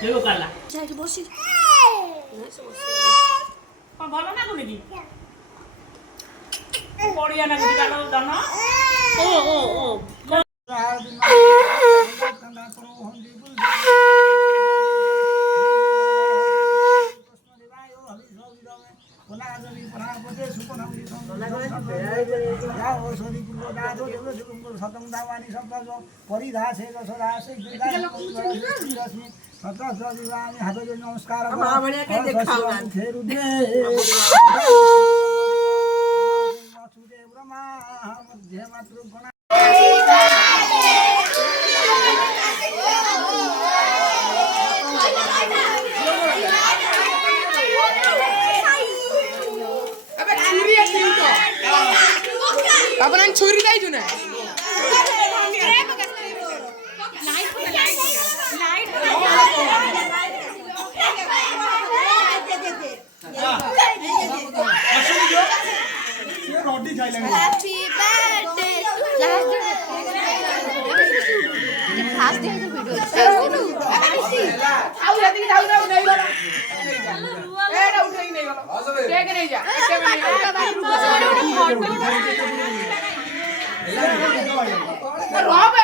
देखो काला যাই বসি ভালো না তুমি কি পড়িয়া না কি কালো দানা ও ও ও नमस्कार Apa nang curi dah itu nak? Happy birthday last day তো video Tahu dah tinggi tahu dah naik bola. Dah udah ini naik bola. Dia kena aja. Dia kena aja. Rob.